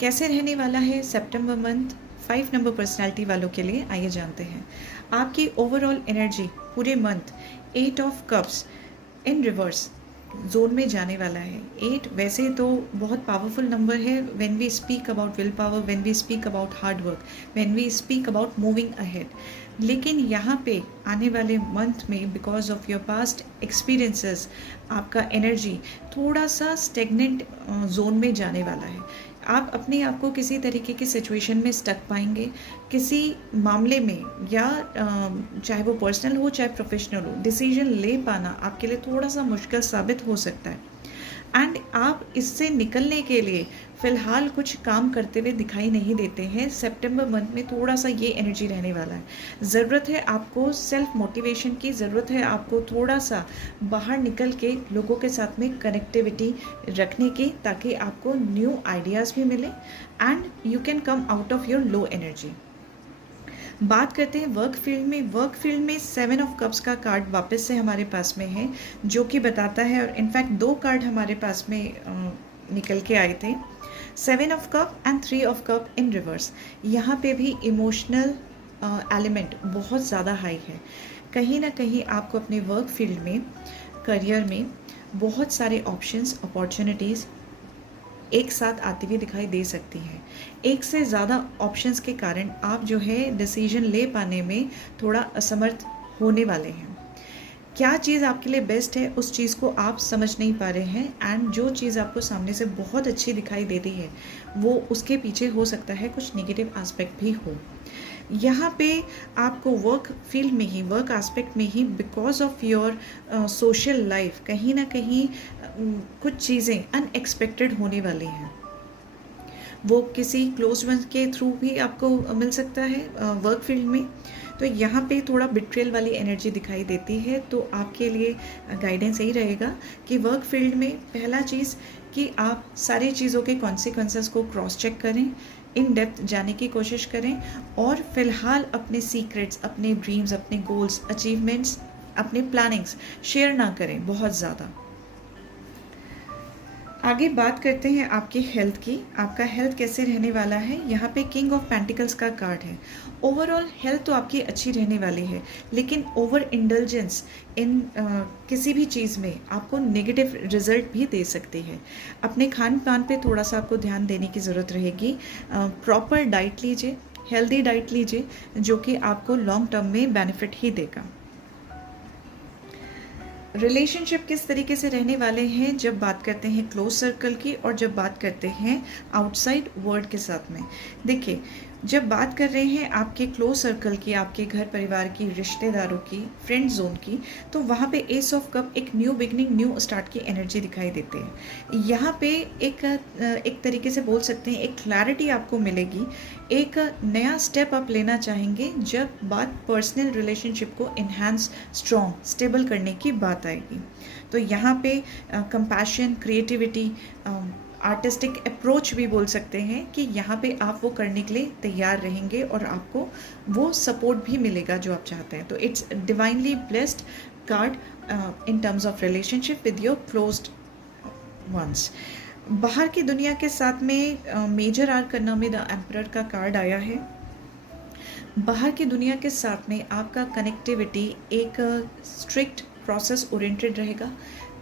कैसे रहने वाला है सितंबर मंथ 5 नंबर पर्सनालिटी वालों के लिए, आइए जानते हैं। आपकी ओवरऑल एनर्जी पूरे month 8 of cups in reverse zone में जाने वाला है। 8 वैसे तो बहुत पावरफुल नंबर है when we speak about will power, when we speak about hard work, when we speak about moving ahead. लेकिन यहाँ पे आने वाले मंथ में because of your past experiences आपका एनर्जी थोड़ा सा स्टेगनेंट जोन में जाने वाला है। आप अपने आप को किसी तरीके की सिचुएशन में स्टक पाएंगे, किसी मामले में, या चाहे वो पर्सनल हो चाहे प्रोफेशनल हो, डिसीजन ले पाना आपके लिए थोड़ा सा मुश्किल साबित हो सकता है। एंड आप इससे निकलने के लिए फ़िलहाल कुछ काम करते हुए दिखाई नहीं देते हैं। सितंबर मंथ में थोड़ा सा ये एनर्जी रहने वाला है। ज़रूरत है आपको सेल्फ मोटिवेशन की, ज़रूरत है आपको थोड़ा सा बाहर निकल के लोगों के साथ में कनेक्टिविटी रखने की, ताकि आपको न्यू आइडियाज़ भी मिले and you can come out of your low energy. बात करते हैं वर्क फील्ड में। वर्क फील्ड में 7 ऑफ कप्स का कार्ड वापस से हमारे पास में है, जो कि बताता है, और इनफैक्ट 2 कार्ड हमारे पास में निकल के आए थे, 7 of cup and 3 of cup in reverse. यहाँ पे भी इमोशनल एलिमेंट बहुत ज़्यादा हाई है। कहीं ना कहीं आपको अपने वर्क फील्ड में, करियर में बहुत सारे ऑप्शंस, अपॉर्चुनिटीज़ एक साथ आती हुई दिखाई दे सकती हैं। एक से ज़्यादा ऑप्शंस के कारण आप जो है डिसीजन ले पाने में थोड़ा असमर्थ होने वाले हैं। क्या चीज़ आपके लिए बेस्ट है उस चीज़ को आप समझ नहीं पा रहे हैं, एंड जो चीज़ आपको सामने से बहुत अच्छी दिखाई दे रही है वो उसके पीछे हो सकता है कुछ नेगेटिव एस्पेक्ट भी हो। यहाँ पे आपको वर्क फील्ड में ही, वर्क एस्पेक्ट में ही, because of your social life कहीं ना कहीं कुछ चीज़ें अनएक्सपेक्टेड होने वाली हैं। वो किसी क्लोज वन के थ्रू भी आपको मिल सकता है वर्क फील्ड में। तो यहाँ पे थोड़ा बिट्रेल वाली एनर्जी दिखाई देती है। तो आपके लिए गाइडेंस यही रहेगा कि वर्क फील्ड में पहला चीज़ कि आप सारी चीज़ों के कॉन्सिक्वेंसेस को क्रॉस चेक करें, इन डेप्थ जाने की कोशिश करें, और फिलहाल अपने सीक्रेट्स, अपने ड्रीम्स, अपने गोल्स, अचीवमेंट्स, अपने प्लानिंग्स शेयर ना करें बहुत ज़्यादा। आगे बात करते हैं आपकी हेल्थ की। आपका हेल्थ कैसे रहने वाला है। यहाँ पे किंग ऑफ पेंटिकल्स का कार्ड है। ओवरऑल हेल्थ तो आपकी अच्छी रहने वाली है, लेकिन ओवर इंडल्जेंस इन किसी भी चीज़ में आपको नेगेटिव रिजल्ट भी दे सकती है। अपने खान पान पे थोड़ा सा आपको ध्यान देने की ज़रूरत रहेगी। प्रॉपर डाइट लीजिए, हेल्दी डाइट लीजिए, जो कि आपको लॉन्ग टर्म में बेनिफिट ही देगा। रिलेशनशिप किस तरीके से रहने वाले हैं जब बात करते हैं क्लोज सर्कल की, और जब बात करते हैं आउटसाइड वर्ल्ड के साथ में। देखिए, जब बात कर रहे हैं आपके क्लोज सर्कल की, आपके घर परिवार की, रिश्तेदारों की, फ्रेंड जोन की, तो वहाँ पे एस ऑफ कप एक न्यू बिगनिंग, न्यू स्टार्ट की एनर्जी दिखाई देती है। यहाँ पे एक तरीके से बोल सकते हैं एक क्लैरिटी आपको मिलेगी, एक नया स्टेप आप लेना चाहेंगे जब बात पर्सनल रिलेशनशिप को इन्हांस, स्ट्रॉन्ग, स्टेबल करने की बात आएगी। तो यहाँ पे कंपैशन, क्रिएटिविटी, आर्टिस्टिक अप्रोच भी बोल सकते हैं कि यहाँ पे आप वो करने के लिए तैयार रहेंगे और आपको वो सपोर्ट भी मिलेगा जो आप चाहते हैं। तो it's divinely blessed card in terms of relationship with your closed ones. बाहर की दुनिया के साथ में मेजर आर्कना में द एम्परर का कार्ड आया है। बाहर की दुनिया के साथ में आपका कनेक्टिविटी एक स्ट्रिक्ट प्रोसेस ओरिएंटेड रहेगा।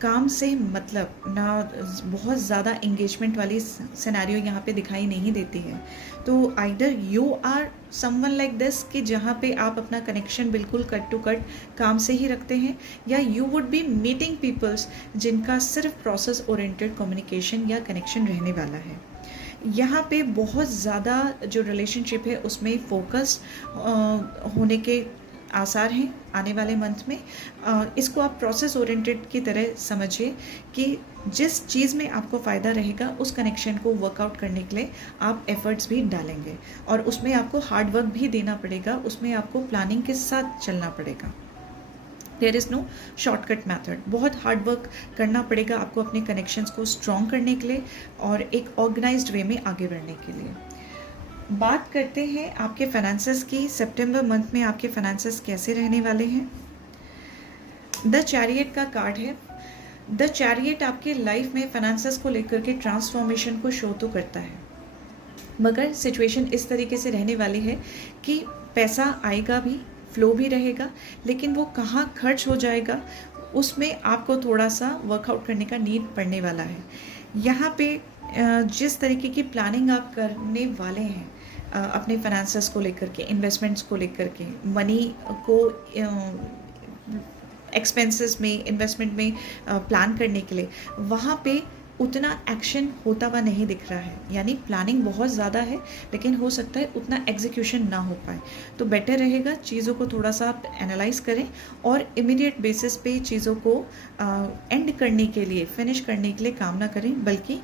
काम से मतलब ना, बहुत ज़्यादा एंगेजमेंट वाली सिनेरियो यहाँ पे दिखाई नहीं देती है। तो either you are someone like this कि जहाँ पे आप अपना कनेक्शन बिल्कुल कट टू कट काम से ही रखते हैं, या you would be meeting peoples जिनका सिर्फ प्रोसेस ओरिएंटेड कम्युनिकेशन या कनेक्शन रहने वाला है। यहाँ पे बहुत ज़्यादा जो रिलेशनशिप है उसमें फोकस होने के आसार हैं आने वाले मंथ में। इसको आप प्रोसेस ओरिएंटेड की तरह समझिए कि जिस चीज़ में आपको फ़ायदा रहेगा उस कनेक्शन को वर्कआउट करने के लिए आप एफर्ट्स भी डालेंगे, और उसमें आपको हार्ड वर्क भी देना पड़ेगा, उसमें आपको प्लानिंग के साथ चलना पड़ेगा। There is no shortcut method. बहुत हार्ड वर्क करना पड़ेगा आपको अपने कनेक्शंस को स्ट्रॉन्ग करने के लिए और एक ऑर्गेनाइज्ड वे में आगे बढ़ने के लिए। बात करते हैं आपके फाइनेंसेस की। सितंबर मंथ में आपके फाइनेंसेस कैसे रहने वाले हैं। द चैरियट का कार्ड है। द चैरियट आपके लाइफ में फाइनेंसेस को लेकर के ट्रांसफॉर्मेशन को शो तो करता है। मगर सिचुएशन इस तरीके से रहने वाली है कि पैसा आएगा भी, फ्लो भी रहेगा, लेकिन वो कहाँ खर्च हो जाएगा उसमें आपको थोड़ा सा वर्कआउट करने का नीड पड़ने वाला है। यहाँ पे जिस तरीके की प्लानिंग आप करने वाले हैं अपने फाइनेंसेस को लेकर के, इन्वेस्टमेंट्स को लेकर के, मनी को एक्सपेंसेस में, इन्वेस्टमेंट में प्लान करने के लिए, वहाँ पे उतना एक्शन होता हुआ नहीं दिख रहा है। यानी प्लानिंग बहुत ज़्यादा है लेकिन हो सकता है उतना एग्जीक्यूशन ना हो पाए। तो बेटर रहेगा चीज़ों को थोड़ा सा आप एनालाइज करें और इमीडिएट बेसिस पे चीज़ों को एंड करने के लिए, फिनिश करने के लिए काम ना करें, बल्कि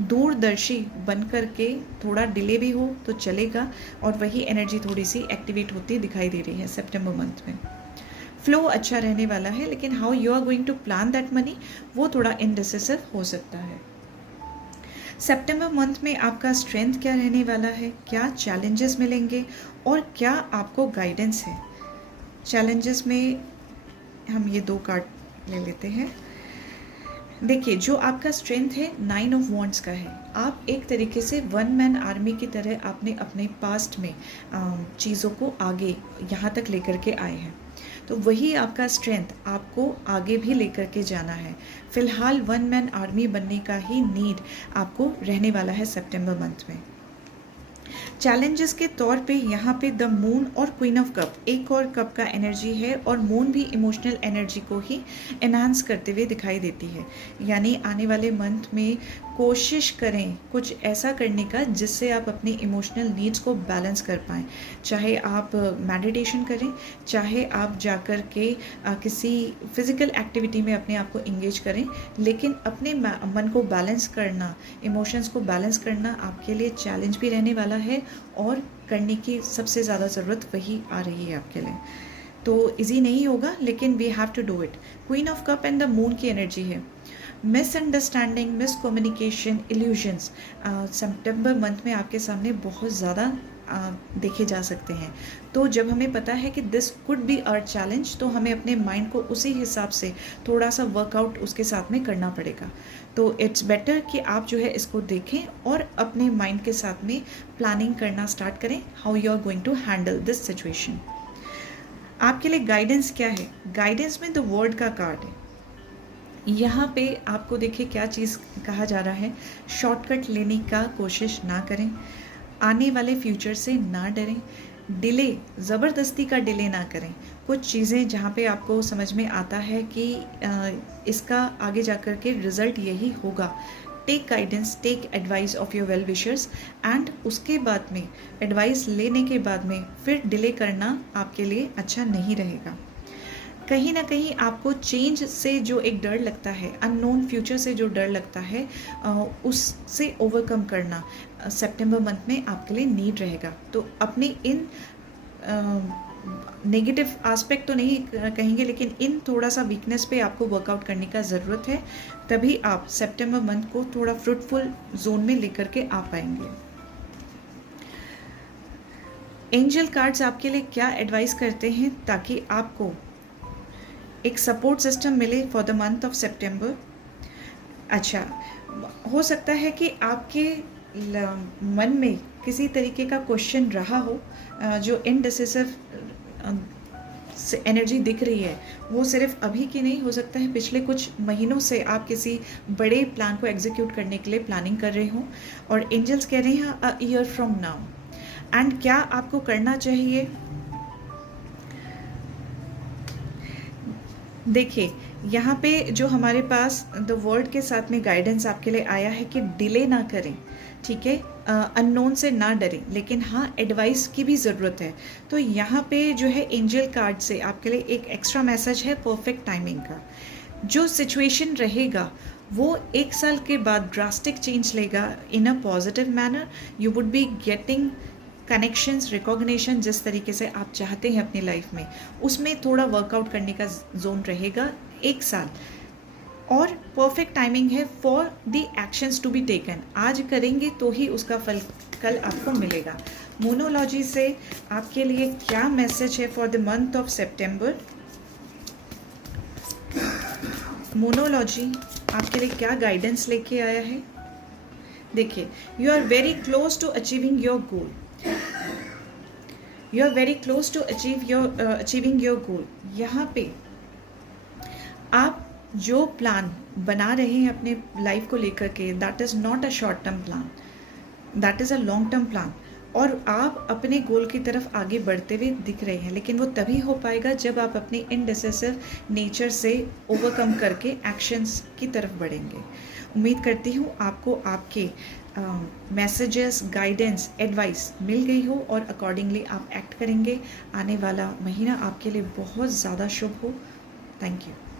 दूरदर्शी बन करके थोड़ा डिले भी हो तो चलेगा। और वही एनर्जी थोड़ी सी एक्टिवेट होती दिखाई दे रही है सितंबर मंथ में। फ्लो अच्छा रहने वाला है, लेकिन how you are going to plan that money वो थोड़ा इनडिसिसिव हो सकता है। सितंबर मंथ में आपका स्ट्रेंथ क्या रहने वाला है, क्या चैलेंजेस मिलेंगे और क्या आपको गाइडेंस है। चैलेंजेस में हम ये 2 कार्ड ले लेते हैं। देखिए, जो आपका स्ट्रेंथ है 9 ऑफ वॉन्ड्स का है। आप एक तरीके से वन मैन आर्मी की तरह आपने अपने पास्ट में चीज़ों को आगे यहाँ तक लेकर के आए हैं, तो वही आपका स्ट्रेंथ आपको आगे भी लेकर के जाना है। फिलहाल वन मैन आर्मी बनने का ही नीड आपको रहने वाला है सितंबर मंथ में। चैलेंजेस के तौर पे यहाँ पे द मून और क्वीन ऑफ कप, एक और कप का एनर्जी है, और मून भी इमोशनल एनर्जी को ही एनहांस करते हुए दिखाई देती है। यानी आने वाले मंथ में कोशिश करें कुछ ऐसा करने का जिससे आप अपने इमोशनल नीड्स को बैलेंस कर पाएँ। चाहे आप मेडिटेशन करें, चाहे आप जाकर के किसी फिज़िकल एक्टिविटी में अपने आप को इंगेज करें, लेकिन अपने मन को बैलेंस करना, इमोशंस को बैलेंस करना आपके लिए चैलेंज भी रहने वाला है, और करने की सबसे ज़्यादा ज़रूरत वही आ रही है आपके लिए। तो इजी नहीं होगा, लेकिन we have to do it. Queen of cup and the moon की एनर्जी है। मिसअंडरस्टैंडिंग, मिसकम्युनिकेशन, इल्यूजन्स सितंबर मंथ में आपके सामने बहुत ज़्यादा देखे जा सकते हैं। तो जब हमें पता है कि this could be our challenge, तो हमें अपने माइंड को उसी हिसाब से थोड़ा सा वर्कआउट उसके साथ में करना पड़ेगा। तो इट्स बेटर कि आप जो है इसको देखें और अपने माइंड के साथ में प्लानिंग करना स्टार्ट करें, how you are going to handle this situation. आपके लिए गाइडेंस क्या है? गाइडेंस में द वर्ड का कार्ड है। यहाँ पे आपको देखिए क्या चीज़ कहा जा रहा है, शॉर्टकट लेने का कोशिश ना करें, आने वाले फ्यूचर से ना डरें, डिले, ज़बरदस्ती का डिले ना करें। कुछ चीज़ें जहाँ पे आपको समझ में आता है कि इसका आगे जा कर के रिज़ल्ट यही होगा, take guidance, take advice of your well wishers, and उसके बाद में एडवाइस लेने के बाद में फिर डिले करना आपके लिए अच्छा नहीं रहेगा। कहीं ना कहीं आपको चेंज से जो एक डर लगता है, अननोन फ्यूचर से जो डर लगता है, उससे ओवरकम करना सितंबर मंथ में आपके लिए नीड रहेगा। तो अपने इन नेगेटिव एस्पेक्ट तो नहीं कहेंगे, लेकिन इन थोड़ा सा वीकनेस पे आपको वर्कआउट करने का ज़रूरत है, तभी आप सितंबर मंथ को थोड़ा फ्रूटफुल जोन में लेकर के आ पाएंगे। एंजल कार्ड्स आपके लिए क्या एडवाइस करते हैं ताकि आपको एक सपोर्ट सिस्टम मिले फॉर द मंथ ऑफ सितंबर? अच्छा, हो सकता है कि आपके मन में किसी तरीके का क्वेश्चन रहा हो, जो इनडिसिसिव एनर्जी दिख रही है वो सिर्फ अभी की नहीं, हो सकता है पिछले कुछ महीनों से आप किसी बड़े प्लान को एग्जीक्यूट करने के लिए प्लानिंग कर रहे हो, और एंजल्स कह रहे हैं a year from now. And क्या आपको करना चाहिए? देखिए, यहाँ पे जो हमारे पास द वर्ड के साथ में गाइडेंस आपके लिए आया है कि डिले ना करें, ठीक है, अननोन से ना डरें, लेकिन हाँ एडवाइस की भी ज़रूरत है। तो यहाँ पे जो है एंजल कार्ड से आपके लिए एक एक्स्ट्रा मैसेज है परफेक्ट टाइमिंग का। जो सिचुएशन रहेगा वो 1 साल के बाद ड्रास्टिक चेंज लेगा in a positive manner. You would be getting connections, recognition जिस तरीके से आप चाहते हैं अपनी लाइफ में, उसमें थोड़ा वर्कआउट करने का जोन रहेगा 1 साल। और परफेक्ट टाइमिंग है for the actions to be taken. आज करेंगे तो ही उसका फल कल आपको मिलेगा। मोनोलॉजी से आपके लिए क्या मैसेज है for the month of September? मोनोलॉजी आपके लिए क्या गाइडेंस लेके आया है? देखिए, you are very close to achieving your goal, you are very close to achieving your goal. यहाँ पे आप जो प्लान बना रहे हैं अपने लाइफ को लेकर के, that is not a short term plan, that is a long term plan. और आप अपने गोल की तरफ आगे बढ़ते हुए दिख रहे हैं, लेकिन वो तभी हो पाएगा जब आप अपने इनडिसिसिव नेचर से ओवरकम करके एक्शंस की तरफ बढ़ेंगे। उम्मीद करती हूँ आपको आपके मैसेजेस, गाइडेंस, एडवाइस मिल गई हो और अकॉर्डिंगली आप एक्ट करेंगे। आने वाला महीना आपके लिए बहुत ज़्यादा शुभ हो। Thank you.